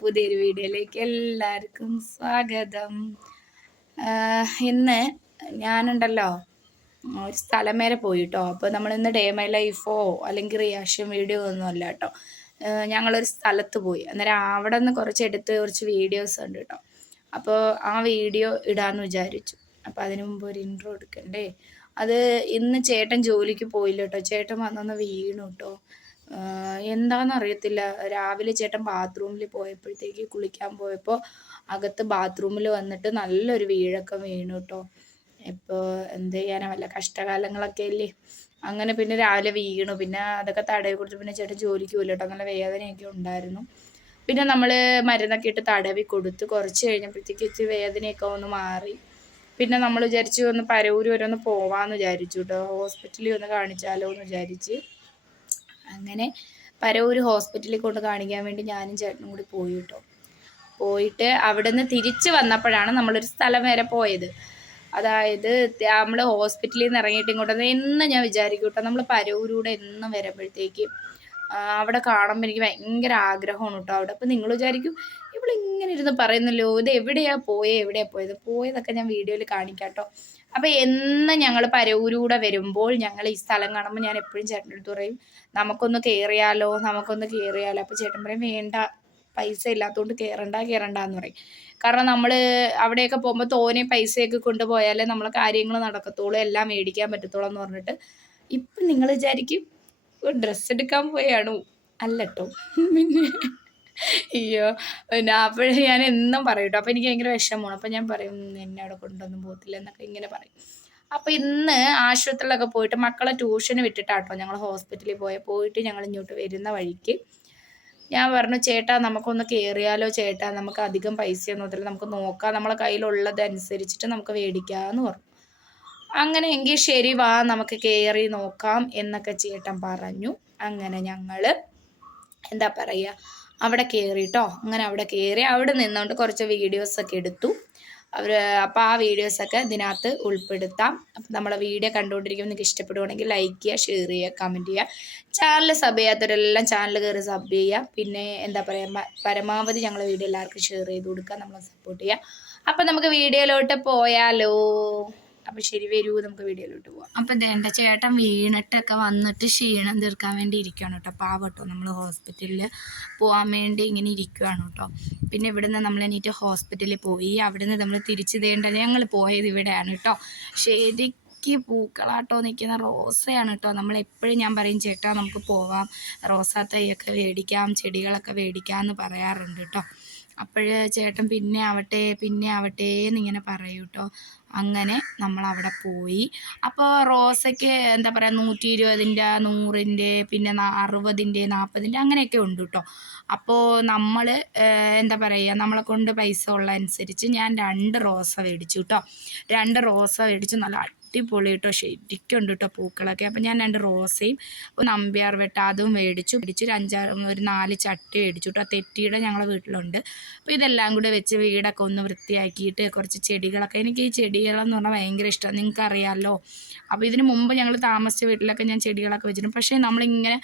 പുതിയൊരു വീഡിയോയിലേക്ക് എല്ലാവർക്കും സ്വാഗതം. ഇന്ന് ഞാനുണ്ടല്ലോ ഒരു സ്ഥലം വരെ പോയിട്ടോ. അപ്പോൾ നമ്മളിന്ന് ഡേ മൈ ലൈഫോ അല്ലെങ്കിൽ റിയാക്ഷൻ വീഡിയോ ഒന്നും അല്ല കേട്ടോ. ഞങ്ങളൊരു സ്ഥലത്ത് പോയി. അന്നേരം അവിടെ നിന്ന് കുറച്ച് വീഡിയോസ് ഉണ്ട് കേട്ടോ. അപ്പോൾ ആ വീഡിയോ ഇടാമെന്ന് വിചാരിച്ചു. അപ്പോൾ അതിനു മുമ്പ് ഒരു ഇൻട്രോ എടുക്കണ്ടേ. അത് ഇന്ന് ചേട്ടൻ ജോലിക്ക് പോയില്ല കേട്ടോ. ചേട്ടൻ വന്നൊന്ന് വീണു കേട്ടോ. എന്താണെന്നറിയത്തില്ല. രാവിലെ ചേട്ടൻ ബാത്റൂമിൽ പോയപ്പോഴത്തേക്ക് കുളിക്കാൻ പോയപ്പോൾ അകത്ത് ബാത്റൂമിൽ വന്നിട്ട് നല്ലൊരു വീഴൊക്കെ വീണു കേട്ടോ. ഇപ്പോൾ എന്ത് ചെയ്യാനാ, വല്ല കഷ്ടകാലങ്ങളൊക്കെ അല്ലേ. അങ്ങനെ പിന്നെ രാവിലെ വീണു. പിന്നെ അതൊക്കെ തടവി കൊടുത്തു. പിന്നെ ചേട്ടൻ ജോലിക്ക് പോയില്ല കേട്ടോ. നല്ല വേദനയൊക്കെ ഉണ്ടായിരുന്നു. പിന്നെ നമ്മൾ മരുന്നൊക്കെ ഇട്ട് തടവി കൊടുത്ത് കുറച്ച് കഴിഞ്ഞപ്പോഴത്തേക്ക് ഇച്ചിരി വേദനയൊക്കെ ഒന്ന് മാറി. പിന്നെ നമ്മൾ വിചാരിച്ചു ഒന്ന് പരവൂര് വരെ ഒന്ന് പോവാമെന്ന് വിചാരിച്ചു കേട്ടോ. ഹോസ്പിറ്റലിൽ ഒന്ന് കാണിച്ചാലോ എന്ന് വിചാരിച്ച് അങ്ങനെ പരവൂർ ഹോസ്പിറ്റലിൽ കൊണ്ട് കാണിക്കാൻ വേണ്ടി ഞാനും ചേട്ടനും കൂടി പോയി കേട്ടോ. പോയിട്ട് അവിടെ നിന്ന് തിരിച്ച് വന്നപ്പോഴാണ് നമ്മളൊരു സ്ഥലം വരെ പോയത്. അതായത് നമ്മൾ ഹോസ്പിറ്റലിൽ നിന്ന് ഇറങ്ങിയിട്ട് ഇങ്ങോട്ട് എന്നും ഞാൻ വിചാരിക്കും കേട്ടോ, നമ്മൾ പരവൂരൂടെ എന്നും വരുമ്പോഴത്തേക്ക് അവിടെ കാണുമ്പോൾ എനിക്ക് ഭയങ്കര ആഗ്രഹമാണ് കേട്ടോ അവിടെ. അപ്പം നിങ്ങൾ വിചാരിക്കും ഇവളിങ്ങനെ ഇരുന്ന് പറയുന്നല്ലോ, ഇത് എവിടെയാണ് പോയതൊക്കെ ഞാൻ വീഡിയോയിൽ കാണിക്കാം കേട്ടോ. അപ്പം എന്ന് ഞങ്ങൾ പരവൂരൂടെ വരുമ്പോൾ ഞങ്ങൾ ഈ സ്ഥലം കാണുമ്പോൾ ഞാൻ എപ്പോഴും ചേട്ടൻ്റെ അടുത്ത് പറയും നമുക്കൊന്ന് കയറിയാലോ. അപ്പോൾ ചേട്ടൻ പറയും വേണ്ട, പൈസ ഇല്ലാത്തതുകൊണ്ട് കയറണ്ടെന്ന് പറയും. കാരണം നമ്മൾ അവിടെയൊക്കെ പോകുമ്പോൾ തോനെ പൈസയൊക്കെ കൊണ്ടുപോയാലേ നമ്മളെ കാര്യങ്ങൾ നടക്കത്തുള്ളൂ, എല്ലാം മേടിക്കാൻ പറ്റത്തുള്ളൂ എന്ന് പറഞ്ഞിട്ട്. ഇപ്പം നിങ്ങൾ വിചാരിക്കും ഡ്രസ്സ് എടുക്കാൻ പോയാണോ? അല്ല കേട്ടോ. പിന്നെ അയ്യോ, പിന്നെ അപ്പോഴേ ഞാൻ എന്നും പറയും കേട്ടോ. അപ്പോൾ എനിക്ക് ഭയങ്കര വിഷമമാണ്. അപ്പോൾ ഞാൻ പറയും എന്നെ അവിടെ കൊണ്ടൊന്നും പോകത്തില്ല എന്നൊക്കെ ഇങ്ങനെ പറയും. അപ്പോൾ ഇന്ന് ആശുപത്രിയിലൊക്കെ പോയിട്ട് മക്കളെ ട്യൂഷന് വിട്ടിട്ടാട്ടോ ഞങ്ങൾ ഹോസ്പിറ്റലിൽ പോയിട്ട് ഞങ്ങൾ ഇങ്ങോട്ട് വരുന്ന വഴിക്ക് ഞാൻ പറഞ്ഞു ചേട്ടാ നമുക്കൊന്ന് കയറിയാലോ ചേട്ടാ, നമുക്ക് അധികം പൈസയൊന്നും ഒന്നുമില്ല, നമുക്ക് നോക്കാം, നമ്മളെ കയ്യിലുള്ളത് അനുസരിച്ചിട്ട് നമുക്ക് മേടിക്കാമെന്ന് പറഞ്ഞു. അങ്ങനെ എങ്കിൽ ശരി വാ നമുക്ക് കയറി നോക്കാം എന്നൊക്കെ ചേട്ടൻ പറഞ്ഞു. അങ്ങനെ ഞങ്ങൾ എന്താ പറയുക അവിടെ കയറി കേട്ടോ. അങ്ങനെ അവിടെ കയറി അവിടെ നിന്നുകൊണ്ട് കുറച്ച് വീഡിയോസൊക്കെ എടുത്തു അപ്പോൾ ആ വീഡിയോസൊക്കെ ഇതിനകത്ത് ഉൾപ്പെടുത്താം. അപ്പം നമ്മളെ വീഡിയോ കണ്ടുകൊണ്ടിരിക്കുമ്പോൾ നിങ്ങൾക്ക് ഇഷ്ടപ്പെടുവാണെങ്കിൽ ലൈക്ക് ചെയ്യുക, ഷെയർ ചെയ്യുക, കമൻറ്റ് ചെയ്യുക. ചാനൽ സബ് ചെയ്യാത്തവരെല്ലാം ചാനൽ കയറി സബ് ചെയ്യുക. പിന്നെ എന്താ പറയുക, പരമാവധി ഞങ്ങളെ വീഡിയോ എല്ലാവർക്കും ഷെയർ ചെയ്ത് കൊടുക്കുക, നമ്മളെ സപ്പോർട്ട് ചെയ്യുക. അപ്പം നമുക്ക് വീഡിയോയിലോട്ട് പോയാലോ. അപ്പം ശരി, വരൂ നമുക്ക് വീഡിയോയിലോട്ട് പോവാം. അപ്പം എൻ്റെ ചേട്ടൻ വീണിട്ടൊക്കെ വന്നിട്ട് ക്ഷീണം തീർക്കാൻ വേണ്ടി ഇരിക്കുകയാണ് കേട്ടോ. പാവട്ടോ, നമ്മൾ ഹോസ്പിറ്റലിൽ പോകാൻ വേണ്ടി ഇങ്ങനെ ഇരിക്കുകയാണ് കേട്ടോ. പിന്നെ ഇവിടുന്ന് നമ്മൾ എണീറ്റ് ഹോസ്പിറ്റലിൽ പോയി. അവിടുന്ന് നമ്മൾ തിരിച്ചു തേണ്ടത് ഞങ്ങൾ പോയത് ഇവിടെയാണ് കേട്ടോ. ശരിക്കും പൂക്കളാട്ടോ നിൽക്കുന്ന റോസയാണ് കേട്ടോ. നമ്മളെപ്പോഴും ഞാൻ പറയും ചേട്ടാ നമുക്ക് പോവാം, റോസാ തൈയൊക്കെ മേടിക്കാം, ചെടികളൊക്കെ മേടിക്കാം എന്ന് പറയാറുണ്ട് കേട്ടോ. അപ്പോഴേ ചേട്ടൻ പിന്നെ ആവട്ടെ എന്നിങ്ങനെ പറയൂ കേട്ടോ. അങ്ങനെ നമ്മളവിടെ പോയി. അപ്പോൾ റോസയ്ക്ക് എന്താ പറയുക 120-ൻ്റെ 100-ൻ്റെ പിന്നെ 60-ൻ്റെ 40-ൻ്റെ അങ്ങനെയൊക്കെ ഉണ്ട് കേട്ടോ. അപ്പോൾ നമ്മൾ എന്താ പറയുക നമ്മളെ കൊണ്ട് പൈസ ഉള്ള അനുസരിച്ച് ഞാൻ 2 റോസ മേടിച്ചു കേട്ടോ. 2 റോസ മേടിച്ച് നല്ല അടിപൊളി കേട്ടോ, ശരിക്കുണ്ട് കേട്ടോ പൂക്കളൊക്കെ. അപ്പോൾ ഞാൻ 2 റോസയും ഒരു നമ്പ്യാർ വെട്ട അതും മേടിച്ചു. ഒരു 4 ചട്ടി മേടിച്ചു കേട്ടോ. തെറ്റിയുടെ ഞങ്ങളെ വീട്ടിലുണ്ട്. അപ്പോൾ ഇതെല്ലാം കൂടെ വെച്ച് വീടൊക്കെ ഒന്ന് വൃത്തിയാക്കിയിട്ട് കുറച്ച് ചെടികളൊക്കെ, എനിക്ക് ഈ ചെടികളെന്ന് പറഞ്ഞാൽ ഭയങ്കര ഇഷ്ടമാണ്, നിങ്ങൾക്കറിയാമല്ലോ. അപ്പോൾ ഇതിന് മുമ്പ് ഞങ്ങൾ താമസിച്ച വീട്ടിലൊക്കെ ഞാൻ ചെടികളൊക്കെ വെച്ചിട്ടുണ്ട്. പക്ഷേ നമ്മളിങ്ങനെ